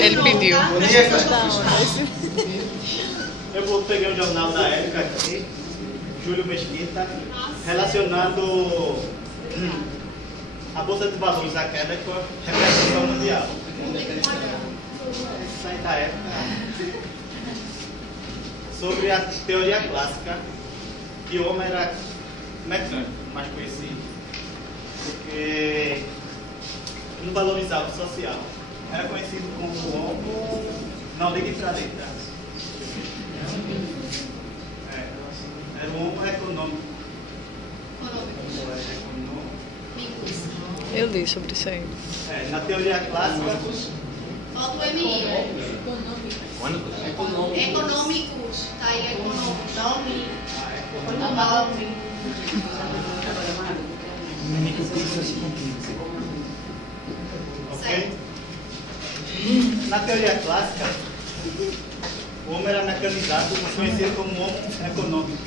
Ele pediu. Eu peguei um jornal da época aqui, Júlio Mesquita, relacionando a Bolsa de Valores da queda com a repercussão mundial. Isso aí da época. Sobre a teoria clássica, que o homem era mecânico, mais conhecido, porque não valorizava o social. Era conhecido como o homo, não ligue para dentro. Era o homo econômico. Eu li sobre isso aí. Na teoria clássica. Falta o MI. Econômicos. Tá aí, econômicos. Ok? Na teoria clássica, o homem era mecanizado, conhecido como homo econômico.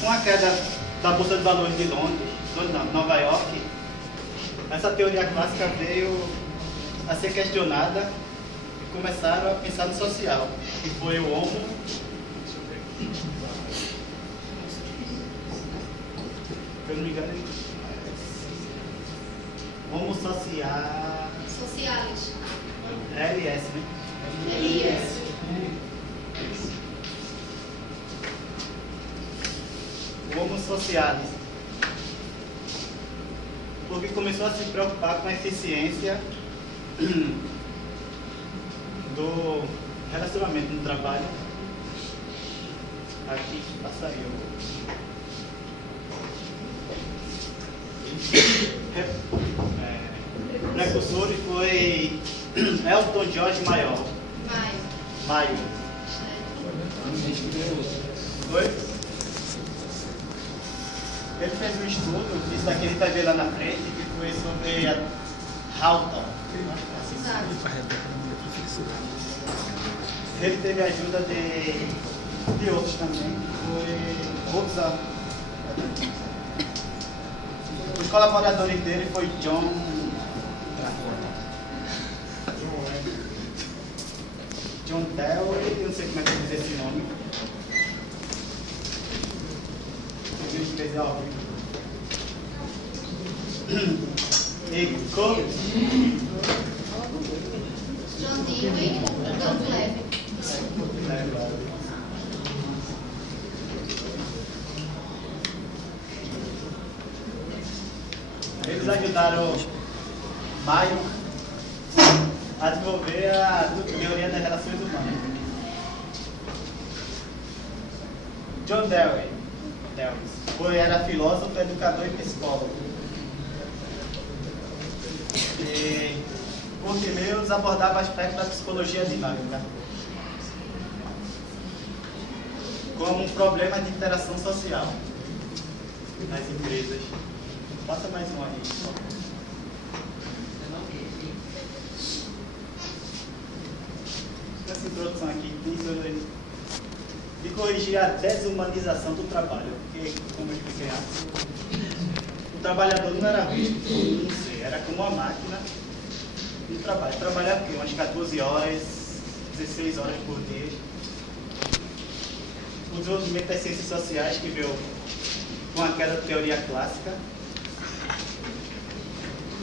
Com a queda da Bolsa de Valores de Londres, Nova York, essa teoria clássica veio a ser questionada e começaram a pensar no social, que foi o homo. Se eu não me engano, homo social. Sociais. LS, né? LS. O homo socialis. Porque começou a se preocupar com a eficiência do relacionamento no trabalho. Aqui passa eu. Precursor foi Elton George Maio. Oi? Ele fez um estudo, isso daqui ele vai ver lá na frente, que foi sobre a Hawthorne. Ele teve a ajuda de outros também, foi outros. Os colaboradores dele foi John Dewey, eu não sei como é que diz esse nome. Eu escrever ao vivo. E John Dewey, John Leve. Eles ajudaram Maio a desenvolver a teoria das relações humanas. John Dewey era filósofo, educador e psicólogo. E Curtileus abordava aspectos da psicologia dinâmica como um problema de interação social nas empresas. Passa mais um aí. Essa introdução aqui tem sobre de corrigir a desumanização do trabalho, porque, como eu expliquei antes, o trabalhador não era visto como um ser, era como uma máquina de trabalho. Trabalhava aqui umas 14 horas, 16 horas por dia. O desenvolvimento das ciências sociais, que veio com a queda da teoria clássica,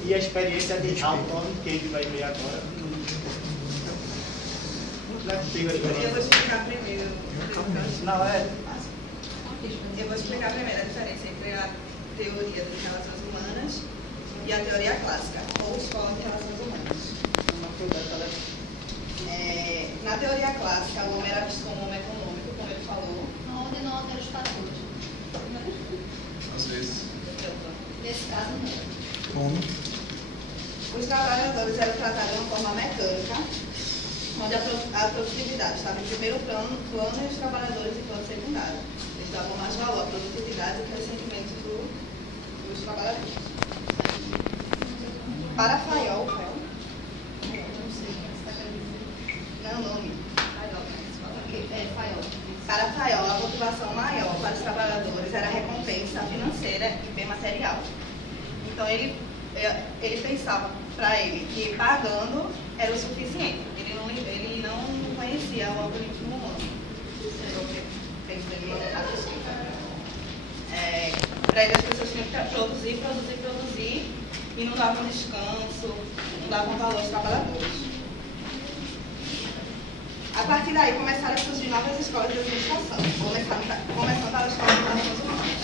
e a experiência de Hawthorne, que a gente vai ver agora. Eu vou explicar primeiro. Não, Eu vou explicar primeiro a diferença entre a teoria das relações humanas e a teoria clássica, ou escola de relações humanas. Na teoria clássica, o homem era visto como um homem econômico, como ele falou. Na ordem não altera os fatores. Às vezes. Nesse caso, não. Como? Os trabalhadores eram tratados de uma forma mecânica, onde a produtividade estava em primeiro plano e os trabalhadores em plano secundário. Eles davam mais valor à produtividade do que ao sentimento dos trabalhadores. Para Fayol, Para Fayol, a motivação maior para os trabalhadores era a recompensa financeira e bem material. Então ele ele pensava para ele que pagando era o suficiente. Ele não conhecia o algoritmo humano. Para ele as pessoas tinham que produzir e não davam descanso, não davam valor aos trabalhadores. A partir daí começaram a surgir novas escolas de administração, começando pela Escola de Relações Humanas.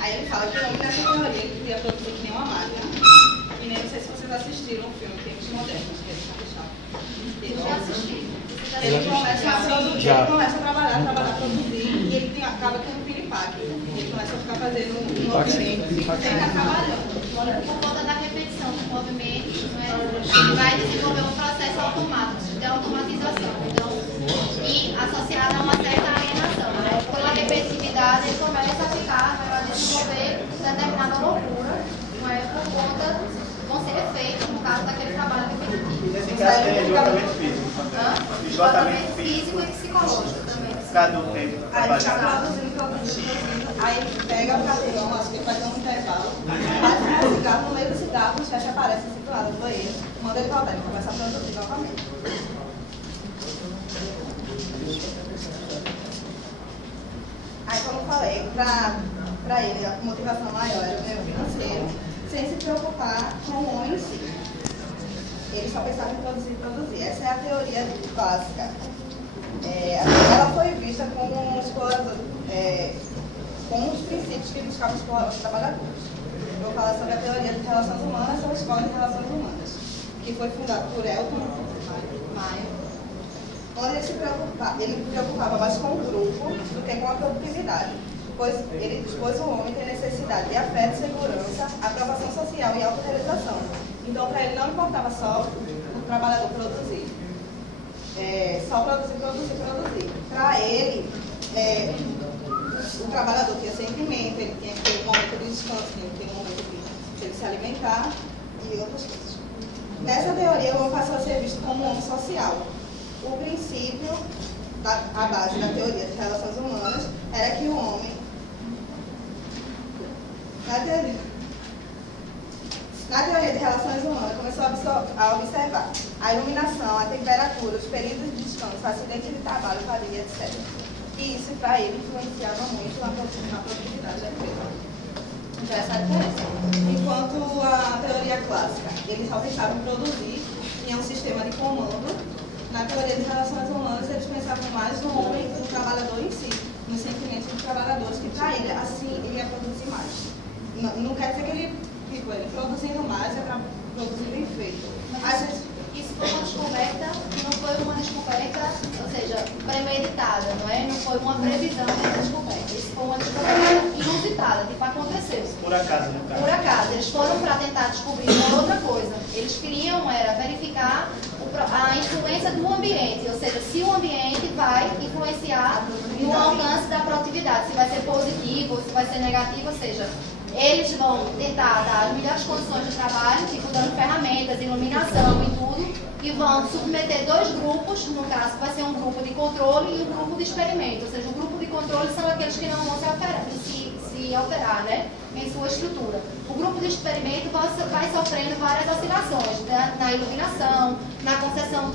Aí ele fala que o homem nessa teoria ele podia produzir que nem uma máquina. E nem não sei se vocês assistiram o filme Tempos Modernos, que ele Já assisti. Ele começa a trabalhar, produzir, e ele acaba tendo um piripaque. Ele começa a ficar fazendo um movimento e fica trabalhando. Por conta da repetição dos movimentos, ele vai desenvolver um processo automático de automatização. Então, e associado a uma certa alienação. Pela repetitividade, ele começa a desenvolver determinada loucura, por conta vão ser efeitos no caso daquele trabalho repetitivo. Nesse caso tem esgotamento físico. Esgotamento físico e psicológico também. Aí ele está produzindo. Aí ele pega o cartão, acho que ele vai dar um intervalo, faz um cigarro, no meio do cigarro, o chefe aparece situado no banheiro, manda ele voltar, ele começa a produzir novamente. Aí, como eu falei, para ele a motivação maior era o ganho financeiro, sem se preocupar com o homem em si. Ele só pensava em produzir. Essa é a teoria clássica. Ela foi vista como os princípios que buscavam os trabalhadores. Eu vou falar sobre a teoria de relações humanas ou a escola de relações humanas, que foi fundada por Elton Maio, onde ele preocupava mais com o grupo do que com a produtividade, pois ele dispôs o homem ter necessidade de afeto, segurança, aprovação social e autorrealização. Então, para ele não importava só o trabalhador produzir. Só produzir. Para ele, o trabalhador tinha sentimento, ele tinha que ter um momento de descanso, tinha que ter um momento de ele se alimentar e outras coisas. Nessa teoria, o homem passou a ser visto como um homem social. O princípio, a base da teoria de relações humanas, era que o homem, na teoria de relações humanas, começou a observar a iluminação, a temperatura, os períodos de descanso, acidentes de trabalho, fadiga, etc. E isso, para ele, influenciava muito na produtividade da empresa. Então, essa é a diferença. Enquanto a teoria clássica, eles só deixavam produzir, tinha um sistema de comando. Na teoria de relações humanas, eles pensavam mais no homem, no trabalhador em si, nos sentimentos dos trabalhadores, que para ele, assim, ele ia produzir mais. Não quer dizer que ele produzindo mais é para produzir bem feito. Isso foi uma descoberta, não foi uma descoberta, ou seja, premeditada, não é? Não foi uma previsão dessa descoberta. Isso foi uma descoberta inusitada, tipo, aconteceu. Por acaso, no caso. Por acaso. Eles foram para tentar descobrir uma outra coisa. Eles queriam verificar a influência do ambiente, ou seja, se o ambiente vai influenciar no alcance da produtividade, se vai ser positivo, se vai ser negativo, ou seja, eles vão tentar dar as melhores condições de trabalho, tipo dando ferramentas, iluminação e tudo, e vão submeter dois grupos, no caso vai ser um grupo de controle e um grupo de experimento, ou seja, o grupo de controle são aqueles que não vão se alterar, né, em sua estrutura. O grupo de experimento vai sofrendo várias oscilações, né, na iluminação, na concessão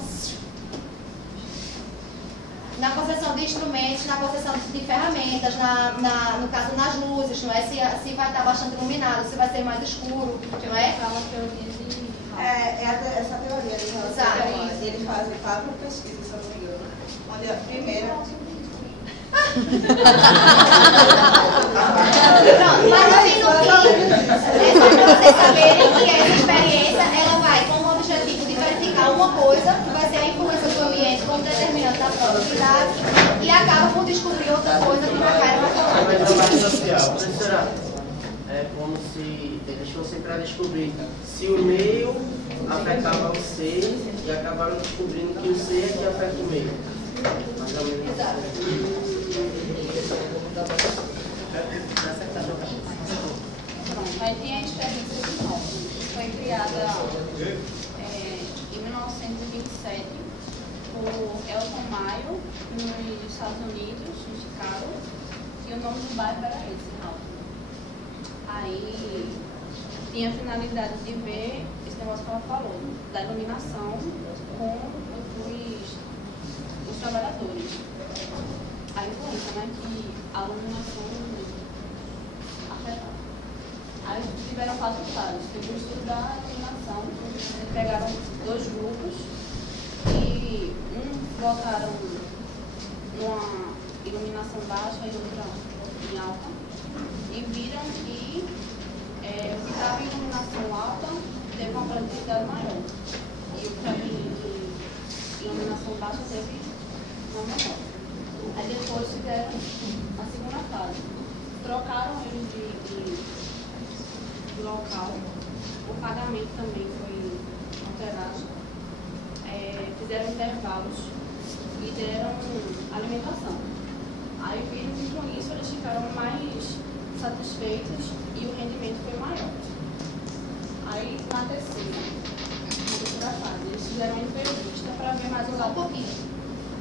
de instrumentos, na concessão de ferramentas, no caso nas luzes, não é? Se vai estar bastante iluminado, se vai ser mais escuro, não é? Essa teoria de relações humanas, eles fazem 4 pesquisas, se eu não me engano, onde a primeira... Pronto, mas assim no fim, é só para vocês saberem que essa experiência, ela vai com o objetivo de verificar uma coisa, que vai ser a influência do ambiente como determinante da produtividade, e acaba por descobrir outra coisa que vai cair na falar. Professora, é como se eles fossem para descobrir se o meio afetava o ser e acabaram descobrindo que o ser é que afeta o meio. Mais ou menos. Exato. Aí tem a experiência de novo, que foi criada em 1927 por Elton Maio maio, nos Estados Unidos, em Chicago, e o nome do bairro era esse, Halton. Aí tinha a finalidade de ver esse negócio que ela falou, da iluminação com os trabalhadores. A influência, né, que a iluminação afetava. Aí tiveram 4 fases. Teve o estudo da iluminação, eles pegaram 2 grupos e colocaram numa iluminação baixa e outra em alta, e viram que o que estava em iluminação alta teve uma produtividade maior, e o que estava em iluminação baixa teve uma menor. Aí depois fizeram a segunda fase. Trocaram eles de local, o pagamento também foi alterado, fizeram intervalos e deram alimentação. Aí viram que com isso eles ficaram mais satisfeitos e o rendimento foi maior. Aí na terceira fase, eles fizeram uma entrevista para ver mais Só um pouquinho.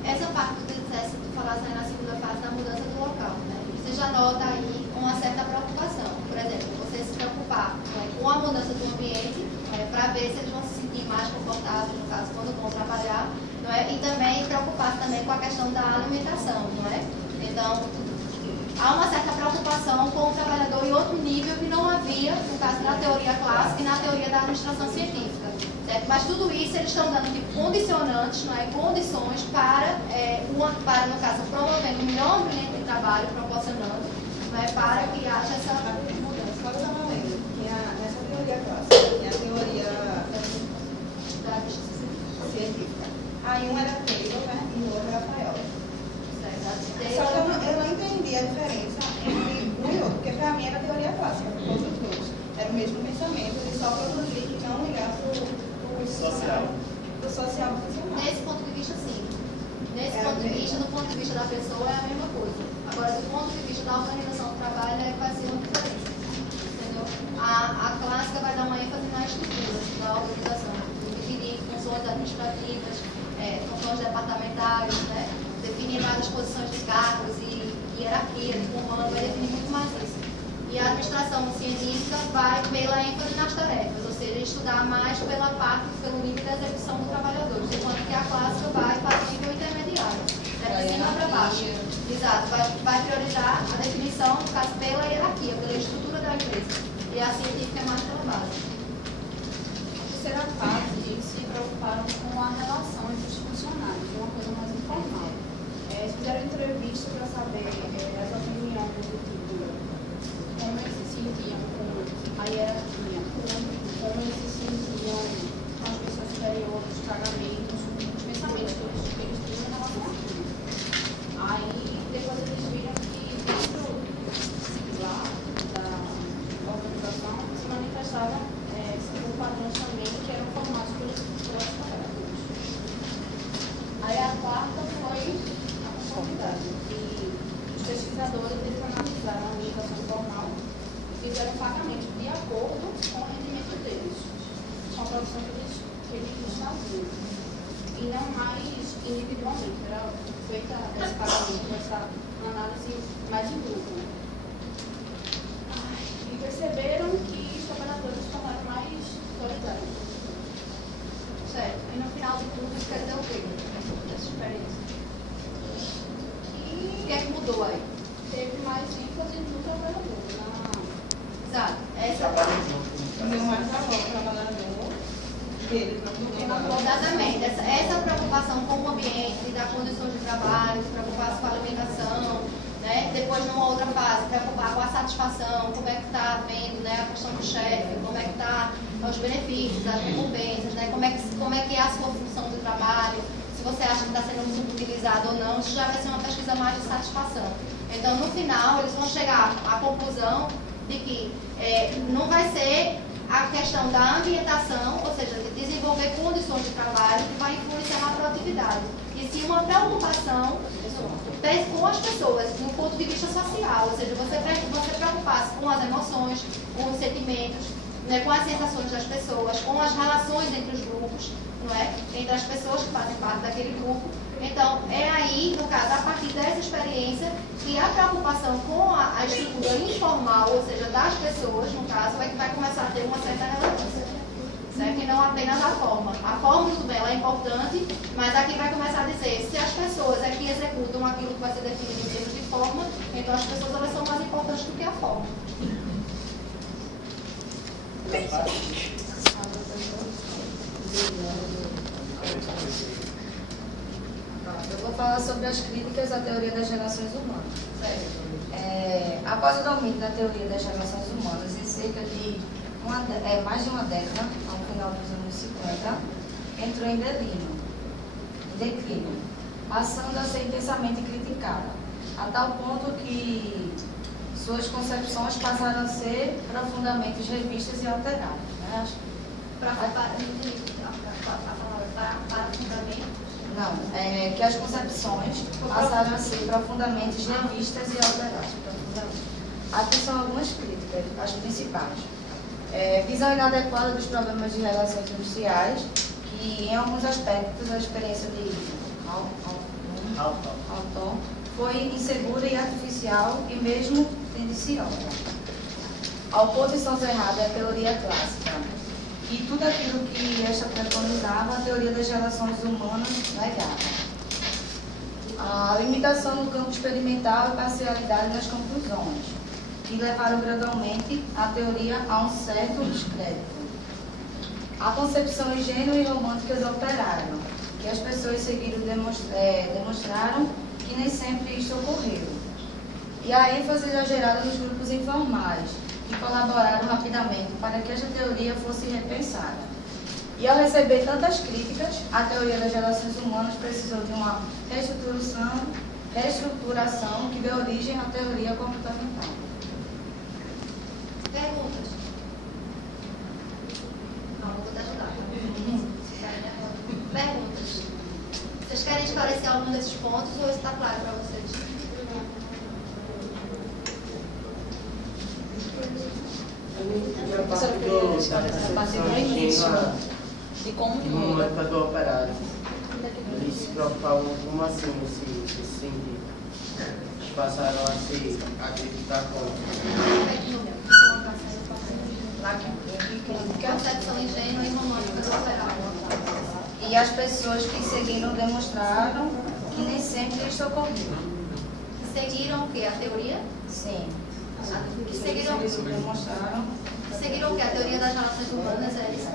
Essa parte que tu falasse aí na segunda fase da mudança do local, né? Você já nota aí uma certa preocupação. Por exemplo, você se preocupar com a mudança do ambiente, para ver se eles vão se sentir mais confortáveis, no caso, quando vão trabalhar, não é? E também preocupar também com a questão da alimentação, não é? Então, há uma certa preocupação com o trabalhador em outro nível que não havia, no caso, na teoria clássica e na teoria da administração científica. Certo? Mas tudo isso eles estão dando tipo condicionantes, não é? Condições para, no caso, promovendo o melhor ambiente de trabalho, proporcionando, não é? Para que haja essa mudança. Só que eu estava lendo, nessa teoria clássica, tinha a teoria Da administração científica. Aí um era Taylor, né? E o outro era Paoli. científica. Só que eu não entendi a diferença entre um e outro, porque para mim era teoria clássica, por todos os dois. Era o mesmo pensamento, eles só produzir que não ligar para o social. Do social funcional. Nesse ponto de vista, sim. Nesse ponto de vista, do ponto de vista da pessoa, é a mesma coisa. Agora, do ponto de vista da organização do trabalho, é que vai ser uma diferença. Entendeu? A clássica vai dar uma ênfase na estrutura da organização, dividir funções administrativas, funções departamentais, né? Definir várias posições de cargos e hierarquia de comando, vai definir muito mais isso. E a administração científica vai pela ênfase nas tarefas, ou seja, estudar mais pelo nível da execução do trabalhador, enquanto que a clássica vai para o nível intermediário, de cima para baixo. Exato, vai priorizar a definição, no caso, pela hierarquia, pela estrutura da empresa. E a científica é mais pela base. Na terceira fase, eles se preocuparam com a relação entre os funcionários, uma coisa mais informal. Eles fizeram entrevista para saber as opiniões do tipo, como eles se sentiam com a hierarquia, como eles se sentiam com as pessoas superiores, os pagamentos, os pensamentos que eles tinham em relação a tudo. Aí, depois eles viram que dentro lá da organização se manifestavam por padrões também que eram formados pelos trabalhadores. Aí a quarta foi a conformidade. E os pesquisadores eles analisaram a organização formal e fizeram pagamento de acordo com o rendimento deles, com a produção que eles faziam. E não mais individualmente, era feita esse pagamento, essa análise mais em grupo. E perceberam que os trabalhadores se tornaram mais solidários. Certo. E no final de tudo, isso quer dizer o quê? Dessa experiência. O que é que mudou aí? Teve mais ênfase no trabalhador. Exato. Essa Deu mais valor ao trabalhador dele, do que na Exatamente. Essa preocupação com o ambiente, das condições de trabalho, preocupar com a alimentação, né? Depois, numa outra fase, preocupar com a satisfação, como é que está vendo, né, a questão do chefe, como é que está os benefícios, as recompensas, né? Como é que é a sua função de trabalho, se você acha que está sendo subutilizado ou não, isso já vai ser uma pesquisa mais de satisfação. Então, no final, eles vão chegar à conclusão de que não vai ser a questão da ambientação, ou seja, de desenvolver condições de trabalho que vai influenciar na produtividade, e sim uma preocupação com as pessoas, no ponto de vista social, ou seja, você preocupar-se com as emoções, com os sentimentos, né, com as sensações das pessoas, com as relações entre os grupos, não é? Entre as pessoas que fazem parte daquele grupo, Então, é aí, no caso, a partir dessa experiência, que a preocupação com a estrutura informal, ou seja, das pessoas, no caso, é que vai começar a ter uma certa relevância. Certo? E não apenas a forma. A forma, tudo bem, ela é importante, mas aqui vai começar a dizer, se as pessoas é que executam aquilo que vai ser definido em termos de forma, então as pessoas elas são mais importantes do que a forma. Eu vou falar sobre as críticas à teoria das relações humanas. Após o domínio da teoria das relações humanas, em cerca de mais de uma década, ao final dos anos 50, entrou em declínio, passando a ser intensamente criticada, a tal ponto que suas concepções passaram a ser profundamente revistas e alteradas. Né? Não, que as concepções passaram a ser profundamente revistas e alteradas. Aqui são algumas críticas, as principais. Visão inadequada dos problemas de relações industriais, que em alguns aspectos a experiência de Hawthorne foi insegura e artificial e mesmo tendenciosa. A oposição cerrada à teoria clássica e tudo aquilo que esta preconizava, a teoria das relações humanas negava. A limitação no campo experimental e parcialidade nas conclusões, que levaram gradualmente a teoria a um certo descrédito. A concepção ingênua e românticas operaram, que as pessoas seguiram demonstraram que nem sempre isto ocorreu. E a ênfase exagerada nos grupos informais, que colaboraram rapidamente para que esta teoria fosse repensada. E ao receber tantas críticas, a teoria das relações humanas precisou de uma reestruturação que deu origem à teoria comportamental. Perguntas? Não, vou te ajudar. Perguntas? Vocês querem esclarecer algum desses pontos ou isso está claro para vocês? Professora, eu queria esclarecer a parte do início, de como que no época do operário eles se preocupavam como assim nesse sentido. Eles passaram a se acreditar como concepção ingênua e romântica do operário. E as pessoas que seguiram demonstraram que nem sempre isso ocorreu. Seguiram o quê? A teoria? Sim. Que seguiram demonstraram. Seguiram o quê? A teoria das relações humanas é isso?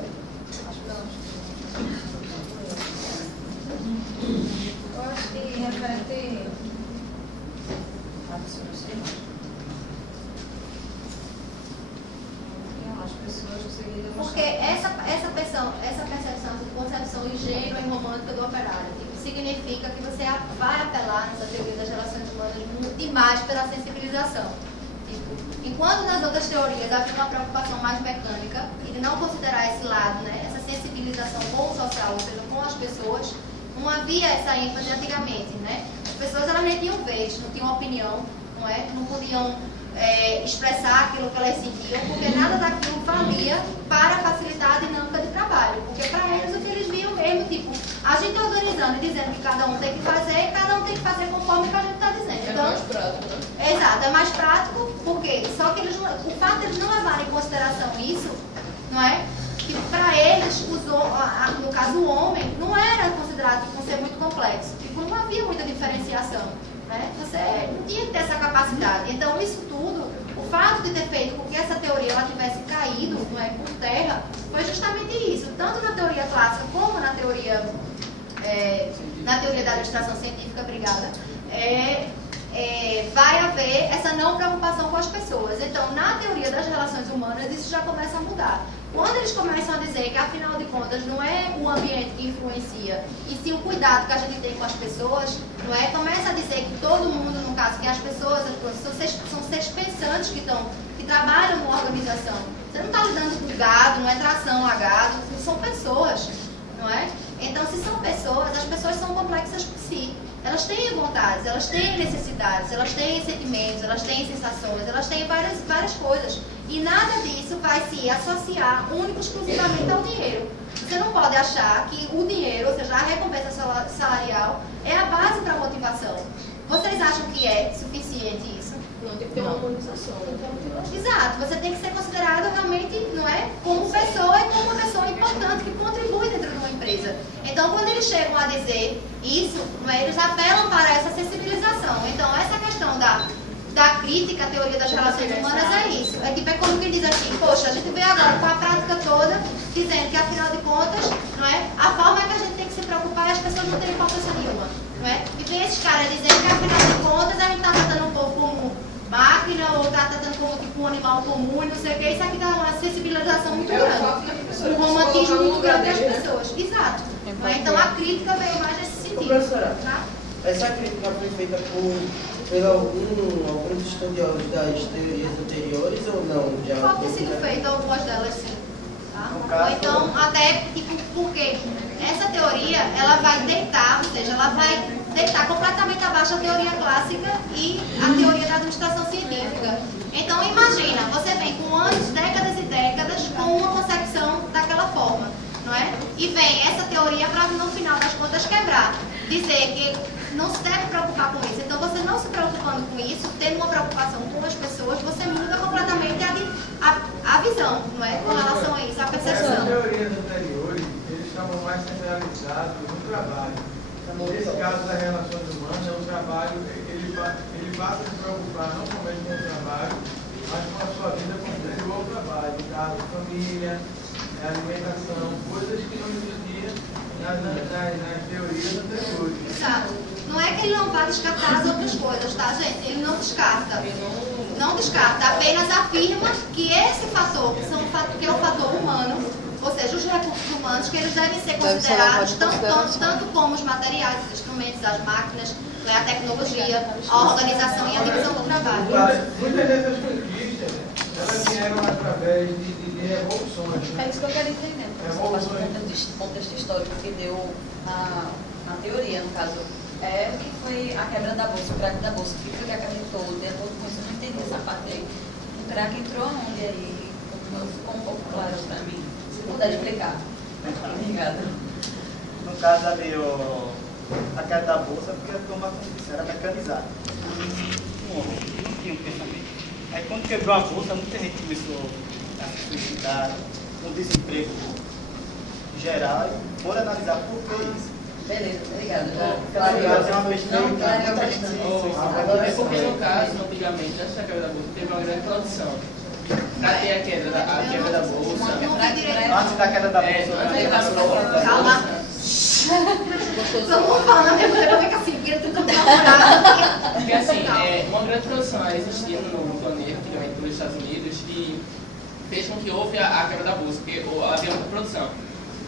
Eu acho que referente as pessoas que seguiram. Porque essa percepção de concepção ingênua e romântica do operário significa que você vai apelar nessa teoria das relações humanas demais pela sensibilização. Enquanto nas outras teorias havia uma preocupação mais mecânica e de não considerar esse lado, né, essa sensibilização com o social, ou seja, com as pessoas, não havia essa ênfase antigamente, né? As pessoas elas nem tinham vez, não tinham opinião, não é? Não podiam expressar aquilo que elas sentiam, porque nada daquilo valia para facilitar a dinâmica de trabalho, porque para eles o que eles viam mesmo, tipo, a gente organizando e dizendo que cada um tem que fazer, cada um tem que fazer conforme o que a gente está dizendo. Então, mais prático, né? Exato, é mais prático, porque só que eles, o fato de eles não levarem em consideração isso, não é? Que para eles, no caso o homem, não era considerado por ser muito complexo, tipo, não havia muita diferenciação, né? Você não tinha que ter essa capacidade. Então isso tudo, o fato de ter feito com que essa teoria ela tivesse caído, não é, por terra, foi justamente isso, tanto na teoria clássica como na teoria da ilustração científica, obrigada, vai haver essa não preocupação com as pessoas. Então, na teoria das relações humanas, isso já começa a mudar. Quando eles começam a dizer que, afinal de contas, não é o ambiente que influencia, e sim o cuidado que a gente tem com as pessoas, não é? Começa a dizer que todo mundo, no caso, que as pessoas são seres pensantes que trabalham numa organização. Você não está lidando com gado, não é tração a gado, são pessoas, não é? Então, se são pessoas, as pessoas são complexas por si. Elas têm vontades, elas têm necessidades, elas têm sentimentos, elas têm sensações, elas têm várias coisas. E nada disso vai se associar único exclusivamente ao dinheiro. Você não pode achar que o dinheiro, ou seja, a recompensa salarial, é a base para a motivação. Vocês acham que é suficiente isso? Não, tem que ter uma harmonização. Exato, você tem que ser considerado realmente, não é, como pessoa e como uma pessoa importante que contribui dentro de uma empresa. Então, quando eles chegam a dizer isso, não é, eles apelam para essa sensibilização. Então, essa questão da crítica à teoria das relações humanas é isso. É tipo, é como quem diz assim, poxa, a gente vê agora com a prática toda, dizendo que, afinal de contas, não é, a forma que a gente tem que se preocupar é as pessoas não terem importância nenhuma. Não é? E vem esses caras dizendo que, afinal de contas, a gente está tratando um povo como máquina ou está tratando como tipo, um animal comum e não sei o que. Isso aqui dá uma sensibilização muito grande. Um romantismo muito grande das pessoas. Exato. Não é? Então, a crítica veio mais nesse sentido. Professora, Tá? essa crítica foi feita por alguns estudiosos das teorias anteriores ou não? Já Pode ter sido feito algumas delas, sim. Tá? No caso- Ou então, até, tipo, porque essa teoria, ela vai deitar, ou seja, ela vai deitar completamente abaixo a teoria clássica e a teoria da administração científica. Então, imagina, você vem com anos, décadas e décadas, com uma concepção daquela forma, não é? E vem essa teoria para, no final das contas, quebrar. Dizer que não se deve preocupar com isso. Então, você não se preocupando com isso, tendo uma preocupação com as pessoas, você muda completamente a visão, não é? Com relação a isso, a Essas percepção. teorias anteriores, eles estavam mais centralizados no trabalho. Nesse caso das relações humanas, o trabalho, ele passa a se preocupar não somente com o trabalho, mas com a sua vida posterior ao trabalho. No caso, família, alimentação, coisas que não existiam nas teorias anteriores. Exato. Não é que ele não vai descartar as outras coisas, tá, gente? Ele não descarta. Não descarta, apenas afirma que esse fator, que é o fator humano, ou seja, os recursos humanos, que eles devem ser considerados tanto como os materiais, os instrumentos, as máquinas, a tecnologia, a organização e a divisão do trabalho. Muitas dessas conquistas, elas vieram através de revoluções. É isso que eu quero entender. O contexto histórico que deu a teoria, no caso, o que foi a quebra da bolsa, o crack da bolsa, o que foi que acarretou, de acordo com isso, eu não entendi essa parte aí. O crack entrou onde aí? Ficou um pouco claro para mim. Se puder explicar. Obrigada. No caso ali, a queda da bolsa, porque a turma era mecanizada. Não tinha um pensamento. Aí quando quebrou a bolsa, muita gente começou a se suicidar, um desemprego geral, e foram analisar por que isso. Beleza, obrigada. Fazer uma pesquisa, Não, claro, muita gente se É porque, no caso, antigamente, antes da quebra da bolsa, teve uma grande produção. Para ter a quebra da bolsa. Antes da queda da bolsa, Antes da bolsa. Calma. Vamos falando, depois fica assim, tentando procurar. Porque assim, uma grande produção existia no planeta, antigamente pelos Estados Unidos, e fez com que houve a quebra da bolsa, porque havia muita produção.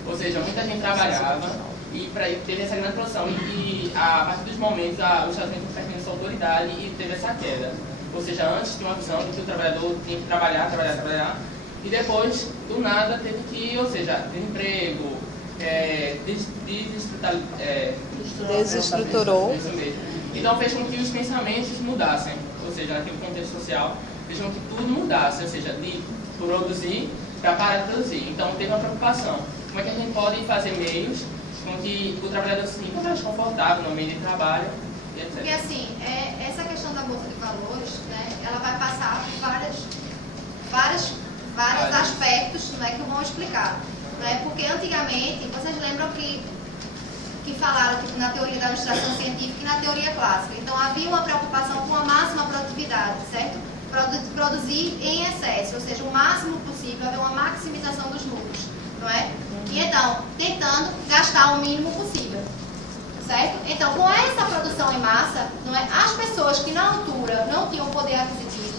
Ou seja, muita gente trabalhava e teve essa grande produção. E a partir dos momentos, os Estados Unidos perderam essa autoridade e teve essa queda. Ou seja, antes tinha uma visão de que o trabalhador tinha que trabalhar, e depois, do nada, teve que, ou seja, desemprego, desestruturou. Isso mesmo. Então fez com que os pensamentos mudassem, ou seja, naquele contexto social, fez com que tudo mudasse, ou seja, de produzir para parar de produzir. Então teve uma preocupação, como é que a gente pode fazer meios com que o trabalhador se sinta mais confortável no meio de trabalho, e etc. Porque assim, essa questão da bolsa de valores, né, ela vai passar por vários aspectos, né, que vão explicar. Né, porque antigamente, vocês lembram que falaram tipo, na teoria da administração científica e na teoria clássica. Então havia uma preocupação com a máxima produtividade, certo? Produzir em excesso, ou seja, o máximo possível, haver uma maximização dos lucros, não é? E então, tentando gastar o mínimo possível, certo? Então, com essa produção em massa, não é? As pessoas que na altura não tinham poder aquisitivo,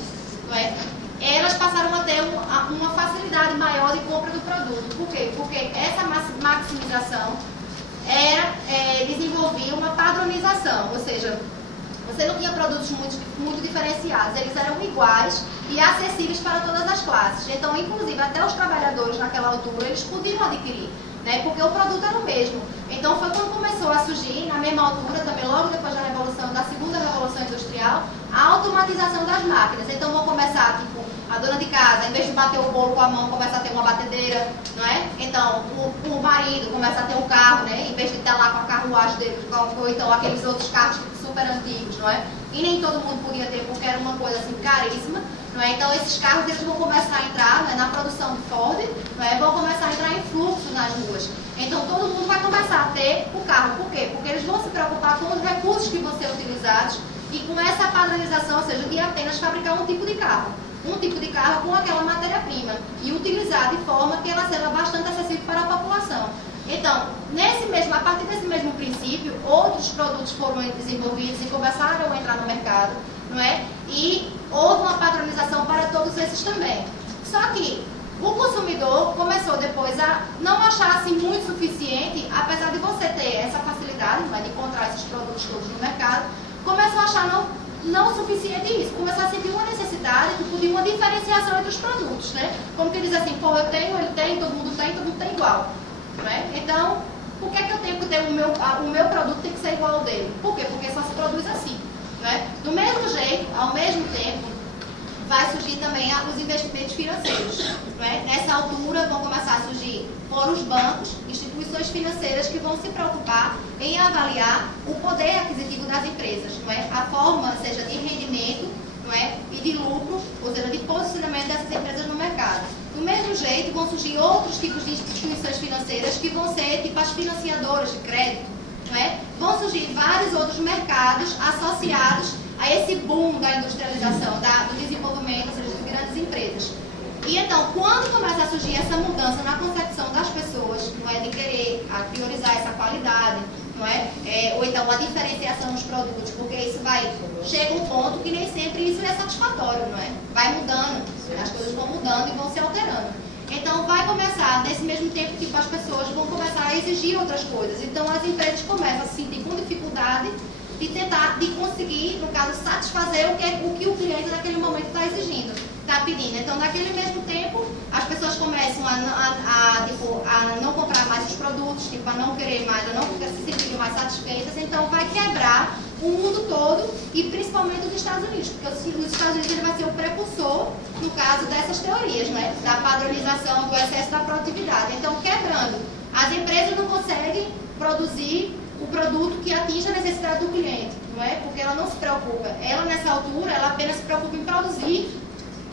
não é? Elas passaram a ter uma facilidade maior de compra do produto. Por quê? Porque essa maximização desenvolvia uma padronização, ou seja, você não tinha produtos muito diferenciados, eles eram iguais e acessíveis para todas as classes. Então, inclusive, até os trabalhadores naquela altura, eles podiam adquirir, né? Porque o produto era o mesmo. Então, foi quando começou a surgir, na mesma altura, também logo depois da segunda revolução industrial, a automatização das máquinas. Então, vão começar, tipo, A dona de casa, em vez de bater o bolo com a mão, começa a ter uma batedeira, não é? Então, o marido começa a ter um carro, né? Em vez de estar lá com a carruagem dele, ou então aqueles outros carros super antigos, não é? E nem todo mundo podia ter, porque era uma coisa assim caríssima, não é? Então, esses carros eles vão começar a entrar, não é? Na produção de Ford, não é? Vão começar a entrar em fluxo nas ruas. Então, todo mundo vai começar a ter o carro. Por quê? Porque eles vão se preocupar com os recursos que vão ser utilizados e com essa padronização, ou seja, de apenas fabricar um tipo de carro. Um tipo de carro com aquela matéria-prima e utilizar de forma que ela seja bastante acessível para a população. Então, a partir desse mesmo princípio, outros produtos foram desenvolvidos e começaram a entrar no mercado, não é? E houve uma padronização para todos esses também. Só que o consumidor começou depois a não achar assim muito suficiente, apesar de você ter essa facilidade, não é, de encontrar esses produtos todos no mercado, começou a achar não suficiente isso, começou a sentir uma necessidade de uma diferenciação entre os produtos, né? Como que diz assim, pô, eu tenho, ele tem, todo mundo tem igual, não é? Então, por que eu tenho que ter o meu produto tem que ser igual ao dele? Por quê? Porque só se produz assim, não é? Do mesmo jeito, ao mesmo tempo, vai surgir também os investimentos financeiros, não é? Nessa altura vão começar a surgir por os bancos, instituições financeiras que vão se preocupar em avaliar o poder aquisitivo das empresas, não é? A forma, seja de rendimento, não é? E de lucro, ou seja, de posicionamento dessas empresas no mercado. Do mesmo jeito, vão surgir outros tipos de instituições financeiras que vão ser tipo as financiadoras de crédito, não é? Vão surgir vários outros mercados associados a esse boom da industrialização, do desenvolvimento, ou seja, de grandes empresas. E então, quando começa a surgir essa mudança na concepção das pessoas, não é, de querer priorizar essa qualidade, não é? Ou então a diferenciação dos produtos, porque isso chega um ponto que nem sempre isso é satisfatório, não é? Vai mudando, as coisas vão mudando e vão se alterando. Então, vai começar, nesse mesmo tempo, tipo, as pessoas vão começar a exigir outras coisas. Então, as empresas começam a se sentir com dificuldade de tentar, de conseguir, no caso, satisfazer o que o cliente naquele momento está exigindo, está pedindo. Então, naquele mesmo tempo, as pessoas começam a não comprar mais os produtos, tipo, a não querer mais, a não se sentirem mais satisfeitas. Então, vai quebrar o mundo todo e principalmente os Estados Unidos, porque os Estados Unidos ele vai ser o precursor, no caso, dessas teorias, né? Da padronização, do excesso da produtividade. Então, quebrando, as empresas não conseguem produzir o produto que atinge a necessidade do cliente, não é? Porque ela não se preocupa. Ela, nessa altura, ela apenas se preocupa em produzir,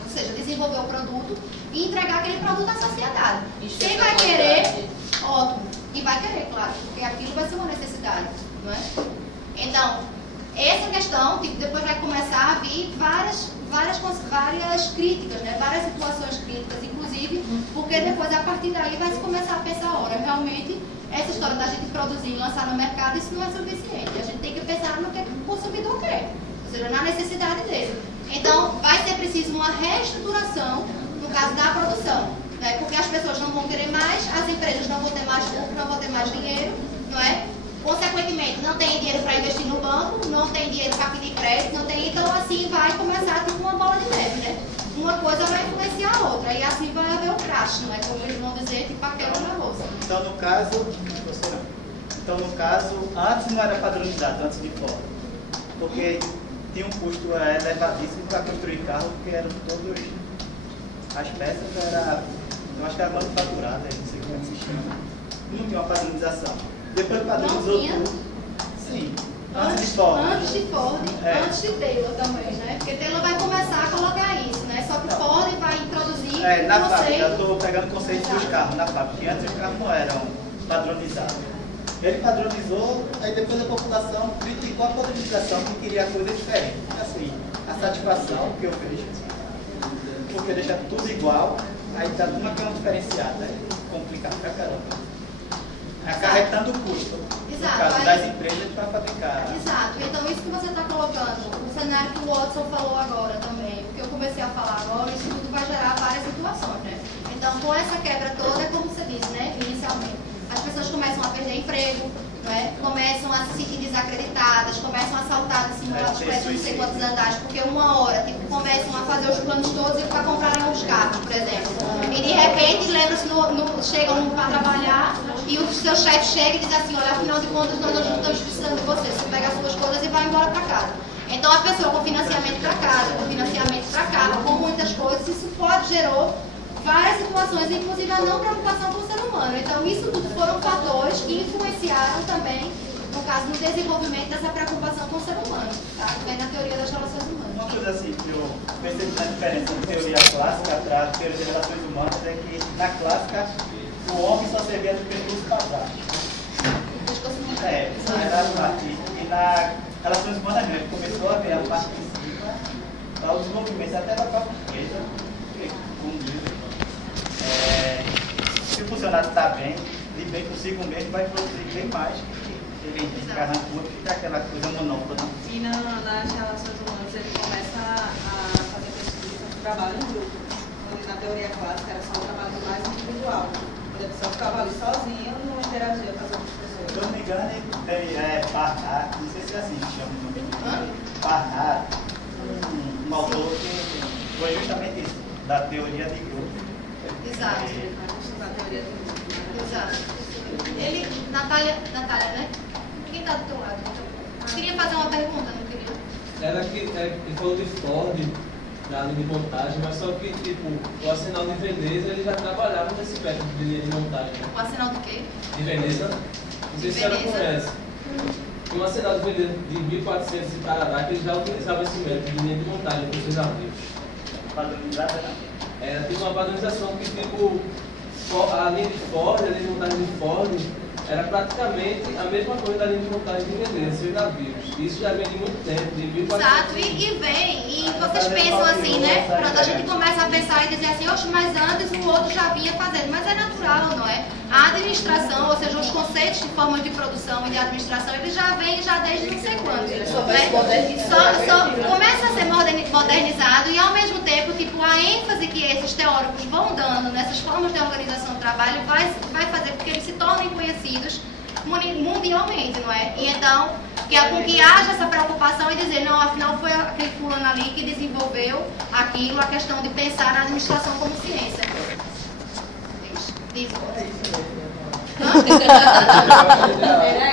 ou seja, desenvolver o produto e entregar aquele produto à sociedade. Quem vai querer, ótimo. E vai querer, claro, porque aquilo vai ser uma necessidade, não é? Então, essa questão, tipo, depois vai começar a vir várias críticas, né? Várias situações críticas, inclusive, porque depois, a partir daí, vai se começar a pensar, olha, realmente, essa história da gente produzir e lançar no mercado, isso não é suficiente. A gente tem que pensar no que o consumidor quer, ou seja, na necessidade dele. Então, vai ser preciso uma reestruturação, no caso da produção, né? Porque as pessoas não vão querer mais, as empresas não vão ter mais lucro, não vão ter mais dinheiro, não é? Consequentemente, não tem dinheiro para investir no banco, não tem dinheiro para pedir crédito, não tem, então assim vai começar tipo uma bola de neve, né? Uma coisa vai influenciar a outra, e assim vai haver o crash, né? Como eles vão dizer, tipo a quebra na bolsa. Então, no caso, antes não era padronizado, antes de Ford, porque tinha um custo elevadíssimo para construir carro, porque eram todos, as peças eu acho que era manufaturada, não sei como é que se chama, não tinha uma padronização. Depois padronizou tudo. Sim. Antes de Ford. Antes de Ford, antes de Taylor também, né? Porque Taylor vai começar a colocar isso, né? Só que Ford vai introduzir na fábrica, eu estou pegando o conceito dos carros na fábrica, porque antes os carros não eram padronizados. Ele padronizou, aí depois a população criticou a padronização que queria coisa diferente. Assim, a satisfação que eu vejo, porque deixa tudo igual, aí tá uma que é um diferenciado, é complicado pra caramba. Acarretando o custo, no caso das empresas para fabricar. Exato, então isso que você está colocando, o cenário que o Watson falou agora também, o que eu comecei a falar agora, isso tudo vai gerar várias situações, né? Então, com essa quebra toda, é como você disse, né, inicialmente, as pessoas começam a perder emprego, né? Começam a se sentir desacreditadas, começam a saltar de cima dos prédios não sei quantos andares, porque uma hora, tipo, começam a fazer os planos todos para comprarem uns carros, por exemplo. E de repente, lembram-se, chegam para trabalhar e o seu chefe chega e diz assim, olha, afinal de contas, nós não estamos precisando de você. Você pega as suas coisas e vai embora para casa. Então, a pessoa com financiamento para casa, com financiamento para carro, com muitas coisas, isso gerou várias situações, inclusive a não preocupação com o ser humano. Então, isso tudo foram fatores que influenciaram também, no caso, no desenvolvimento dessa preocupação com o ser humano, tá? Vem na teoria das relações humanas. Uma coisa assim que eu percebi na diferença de teoria clássica para a teoria das relações humanas é que na clássica o homem só servia do pescoço para baixo. Era a parte. E na relações humanas mesmo começou a ver a parte de cima para o desenvolvimento até da própria empresa, como diz. Se o funcionário está bem, de bem consigo mesmo, vai produzir bem mais que ele ficar na rua, fica aquela coisa monótona. E nas relações humanas ele começa a fazer pesquisa de trabalho em grupo. Onde na teoria clássica era só um trabalho mais individual. Onde a pessoa ficava ali sozinha, não interagia com as outras pessoas. Se eu não me engano, Barnard, não sei se é assim que chama. Barnard, um autor que foi justamente isso, da teoria de grupo. Exato. Da teoria de grupo. Exato. Ele, Natália, né? Quem está do teu lado? Queria fazer uma pergunta, não queria? Era que ele falou de Ford, na linha de montagem, mas só que, tipo, o Arsenal de Veneza, ele já trabalhava nesse método de linha de montagem. O Arsenal do quê? De Veneza, não sei se a senhora conhece. Tem um Arsenal de Veneza de 1400 e Parará, que ele já utilizava esse método de linha de montagem com seus navios. Padronizada, não? Era tipo uma padronização que, tipo, a linha de Ford, a linha de montagem de Ford, era praticamente a mesma coisa da linha de montagem de Veneza, seus navios. Isso já vem de muito tempo, de 1400. Exato, e vem, e vocês pensam assim, né? Pronto, a gente começa a pensar e dizer assim, oxe, mas antes o outro já vinha fazendo, mas é natural, não é? A administração, ou seja, os conceitos de forma de produção e de administração, eles já vêm já desde não sei quando. Né? Só começa a ser modernizado e ao mesmo tempo, tipo, a ênfase que esses teóricos vão dando nessas formas de organização do trabalho vai fazer com que eles se tornem conhecidos mundialmente, não é? E então, que é com que haja essa preocupação e dizer, não, afinal foi aquele fulano ali que desenvolveu aquilo, a questão de pensar na administração como ciência. Diz. Era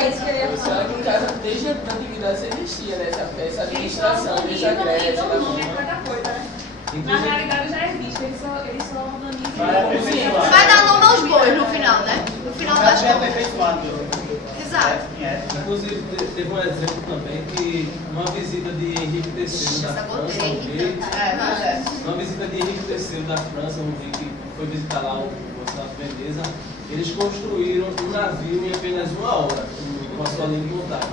isso que eu ia falar. Que em casa, desde a antiguidade, já existia, né? Essa administração, desde a Grécia. Então, o nome é cada coisa, né? Na realidade já existe, eles só organizam. Vai dar nome aos bois no final, né? No final das contas. Exato. Inclusive, teve um exemplo também que uma visita de Henrique III da França, uma visita de Henrique III da França, um rei que foi visitar lá o Arsenal de Veneza, eles construíram um navio em apenas 1 hora, com a sua linha de montagem.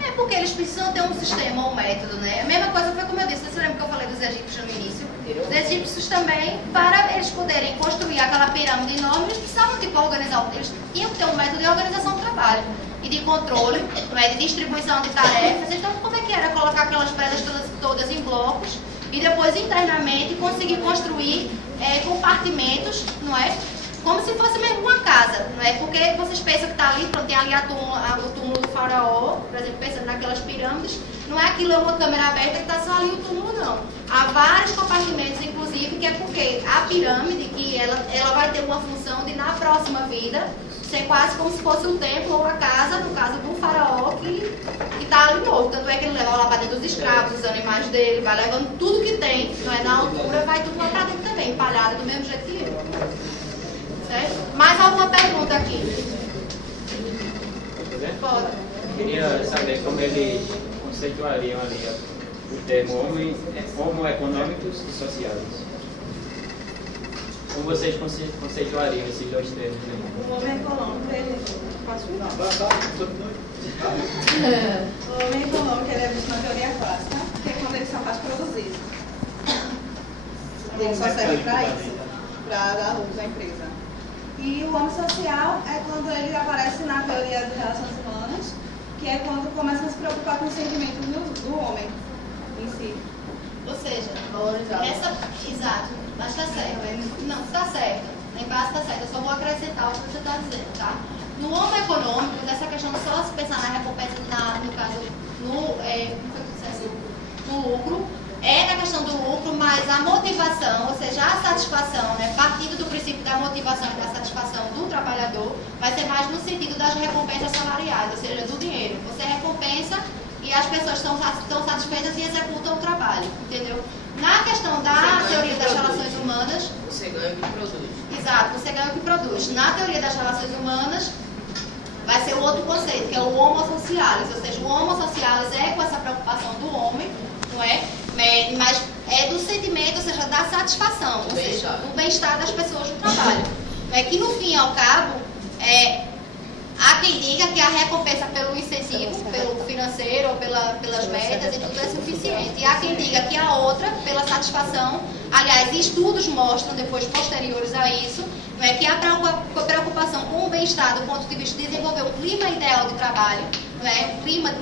É porque eles precisam ter um sistema, um método, né? A mesma coisa foi como eu disse, você lembra que eu falei dos egípcios no início? Os egípcios também, para eles poderem construir aquela pirâmide enorme, eles precisavam tipo, organizar, eles tinham que ter um método de organização do trabalho e de controle, de distribuição de tarefas. Então, como é que era colocar aquelas pedras todas em blocos e depois internamente conseguir construir compartimentos, não é? Como se fosse mesmo uma casa, não é? Porque vocês pensam que está ali, pronto, tem ali o túmulo do faraó, por exemplo, pensando naquelas pirâmides, não é aquilo, é uma câmera aberta que está só ali o túmulo, não. Há vários compartimentos, inclusive, que é porque a pirâmide, que ela vai ter uma função de, na próxima vida, ser quase como se fosse um templo ou a casa, no caso do faraó, que está ali morto. Tanto é que ele leva lá para dentro dos escravos, os animais dele, vai levando tudo que tem, não é? Na altura, vai tudo lá para dentro também, empalhado do mesmo jeito que eu. Certo? Mais alguma pergunta aqui? Pode. Queria saber como eles conceituariam ali o termo homo econômicos e sociais. Como vocês conceituariam esses dois termos? O homem econômico, ele... Posso ir? O homem econômico, ele é visto na teoria clássica, que é quando ele só faz produzir. Ele só serve para isso, para dar lucro à empresa. E o homem social é quando ele aparece na teoria de relações humanas, que é quando começa a se preocupar com os sentimentos do homem em si. Ou seja, exato, mas está certo. Não, está certo. Em base está certo. Eu só vou acrescentar o que você está dizendo, tá? No homem econômico, dessa questão de só se pensar na recompensa, no caso, no lucro, é a questão do lucro, mas a motivação, ou seja, a satisfação, né, partindo do princípio da motivação e da satisfação do trabalhador, vai ser mais no sentido das recompensas salariais, ou seja, do dinheiro. Você recompensa e as pessoas estão satisfeitas Na questão da teoria das relações humanas... Você ganha o que produz. Exato, você ganha o que produz. Na teoria das relações humanas, vai ser o outro conceito, que é o homo socialis. Ou seja, o homo socialis é com essa preocupação do homem, não é? Mas é do sentimento, ou seja, da satisfação, ou seja, do bem-estar das pessoas no trabalho. É que, no fim e ao cabo, há quem diga que a recompensa pelo incentivo, pelo financeiro ou pelas metas e tudo é suficiente. E há quem diga que a outra, pela satisfação, aliás, estudos mostram, depois posteriores a isso, que a preocupação com o bem-estar do ponto de vista de desenvolver um clima ideal de trabalho,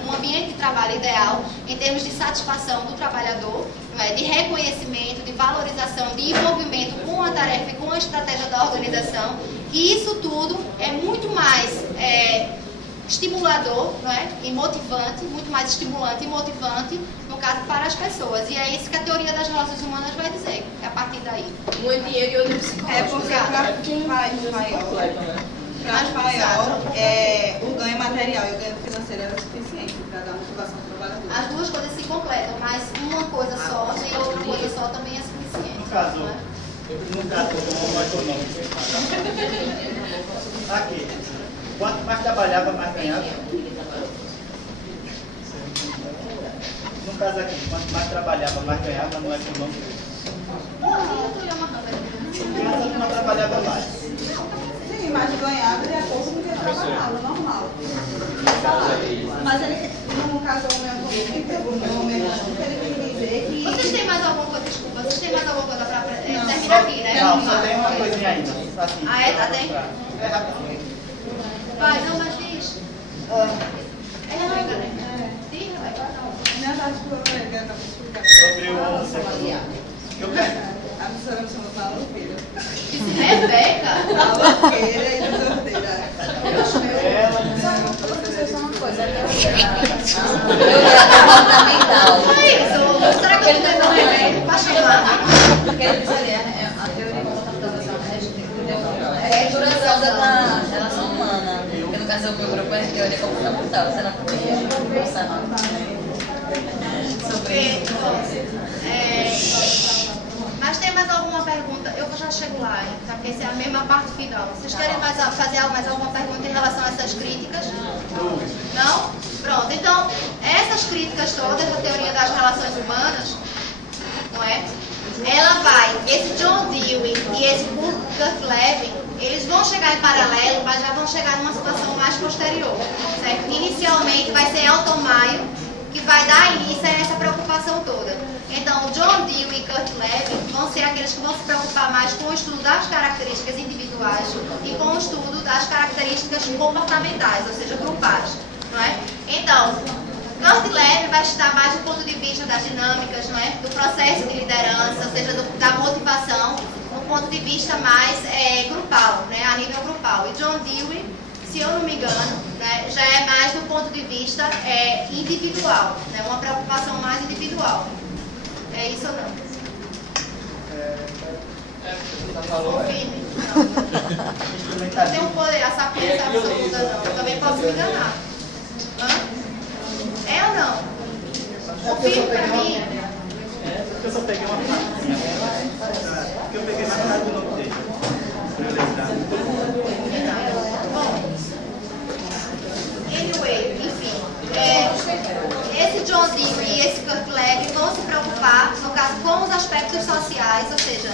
um ambiente de trabalho ideal, em termos de satisfação do trabalhador, de reconhecimento, de valorização, de envolvimento com a tarefa e com a estratégia da organização, que isso tudo é muito mais estimulador, e motivante, muito mais estimulante e motivante, no caso, para as pessoas. E é isso que a teoria das relações humanas vai dizer, que a partir daí. Um é dinheiro e outro é psicológico. Porque para quem vai maior, o ganho material e o ganho financeiro era suficiente para dar motivação ao trabalhador. As duas coisas se completam, mas uma coisa só e outra coisa só também é suficiente. No caso do homo econômico. Aqui. Quanto mais trabalhava, mais ganhava. No caso aqui, quanto mais trabalhava, mais ganhava no econômico. Não trabalhava mais. Sim, mais ganhava de acordo com o que trabalhava, normal. Mas ele, no caso do homem econômico, ele quer dizer que... Vocês têm mais alguma coisa, desculpa, vocês têm mais alguma coisa para terminar aqui, né? Não, só tem uma coisinha ainda. Assim, tem? É rapidinho. Vai, não, mas diz. Sobre o homossexual. A professora me chamou para maloqueira. Rebeca? Maloqueira e desordeira. Só uma coisa, comportamental. Não é isso, será que ele tem um remédio para chamar? Porque ele dizer, a teoria comportamental é a estruturação da relação humana. Que no caso do meu grupo é a teoria comportamental. Você não podia conversar sobre isso. Mas tem mais alguma pergunta? Eu já chego lá, tá? Porque essa é a mesma parte final. Vocês querem fazer mais alguma pergunta em relação a essas críticas? Não? Pronto. Então, essas críticas todas da teoria das relações humanas, não é? Ela vai, esse John Dewey e esse Kurt Lewin, eles vão chegar em paralelo, mas já vão chegar numa situação mais posterior, certo? Inicialmente vai ser Elton Mayo que vai dar início a essa preocupação toda. Então, John Dewey e Kurt Lewin vão ser aqueles que vão se preocupar mais com o estudo das características individuais e com o estudo das características comportamentais, ou seja, grupais, não é? Então, Kurt Lewin vai estudar mais do ponto de vista das dinâmicas, não é? Do processo de liderança, ou seja, da motivação, do ponto de vista mais grupal, né? A nível grupal. E John Dewey, se eu não me engano, né, já é mais do ponto de vista individual, né? Uma preocupação mais individual. É isso ou não? Confirme. Não tem um poder, a sapiência absoluta, não. Eu também posso me enganar. É ou não? Confirme pra mim. Eu só peguei uma parte. Porque eu peguei mais tarde do nome dele. Bom, anyway, enfim. Esse John Dewey e esse Kurt Lewin vão se preocupar, no caso, com os aspectos sociais, ou seja,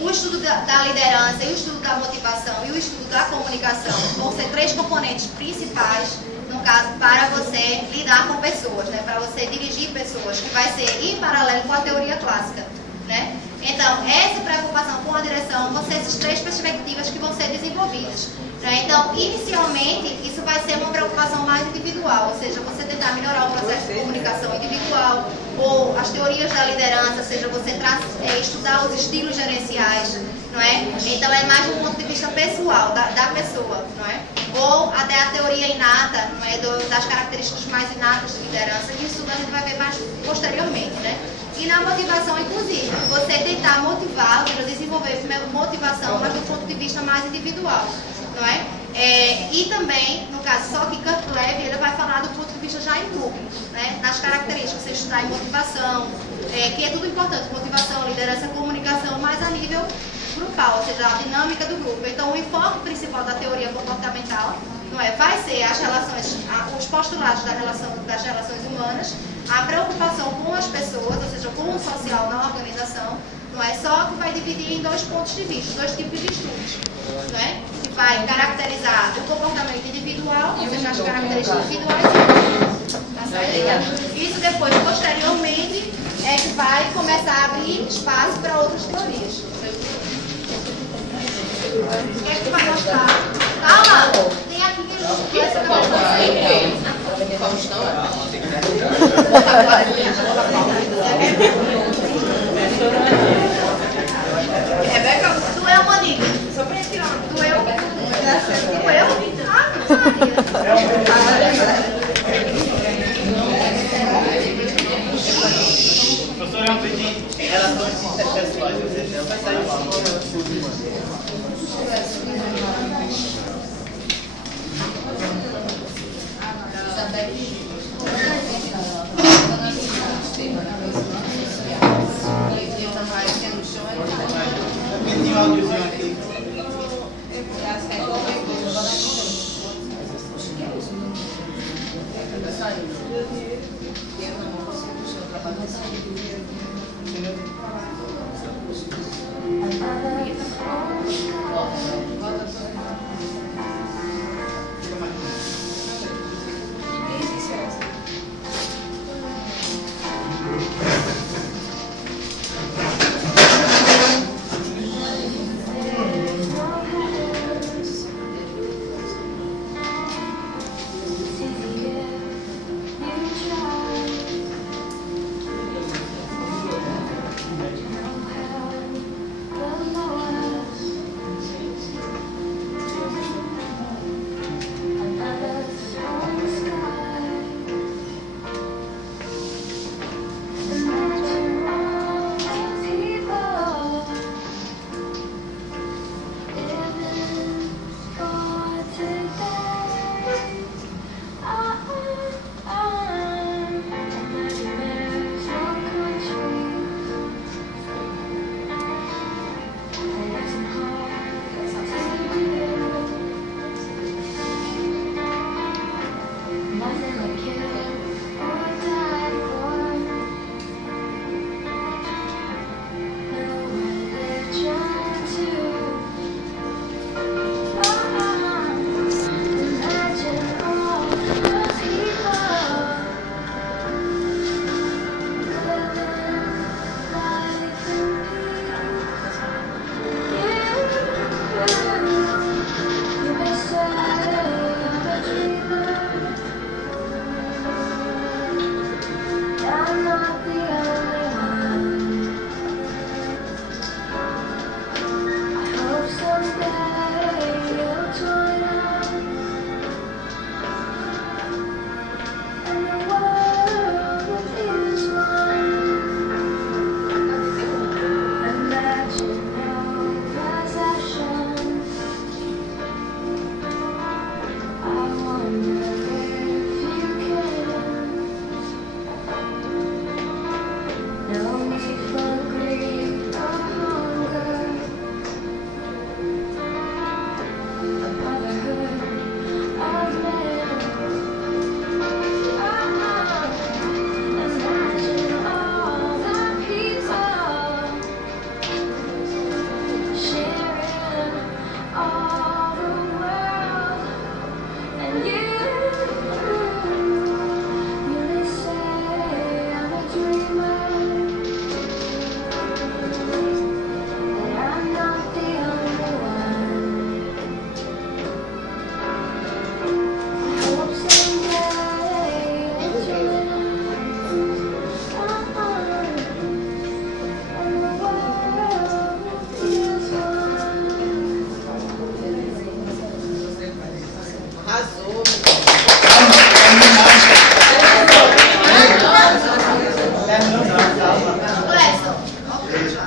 o estudo da liderança e o estudo da motivação e o estudo da comunicação vão ser três componentes principais, no caso, para você lidar com pessoas, né? Para você dirigir pessoas, que vai ser em paralelo com a teoria clássica, né? Então, essa preocupação com a direção vão ser essas três perspectivas que vão ser desenvolvidas, né? Então, inicialmente, isso vai ser uma preocupação mais individual, ou seja, você tentar melhorar o processo de comunicação individual, ou as teorias da liderança, ou seja, você estudar os estilos gerenciais, não é? Então, é mais do ponto de vista pessoal, da pessoa, não é? Ou até a teoria inata, não é? Das características mais inatas de liderança, que isso a gente vai ver mais posteriormente, né? E na motivação, inclusive, você tentar motivar, desenvolver motivação, mas do ponto de vista mais individual, não é? E também, no caso, só que Kurt Lewin, ele vai falar do ponto de vista já em grupo, né? Nas características, você estudar em motivação, que é tudo importante, motivação, liderança, comunicação, mas a nível grupal, ou seja, a dinâmica do grupo. Então, o enfoque principal da teoria comportamental vai ser as relações, os postulados das relações humanas, a preocupação com as pessoas, ou seja, com o social na organização, não é só que vai dividir em dois pontos de vista, dois tipos de estudos, não é? Que vai caracterizar o comportamento individual, ou seja, as características individuais e isso depois, posteriormente, é que vai começar a abrir espaço para outras teorias. O que é que vai mostrar? Calma! Tem aqui que essa Rebeca, tu é uma amiga. Só pra tirar uma. Tu é uma. Tu é uma. Professor, é um vídeo de relações interpessoais, ou seja, vai sair um áudiozinho aqui.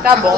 Tá bom.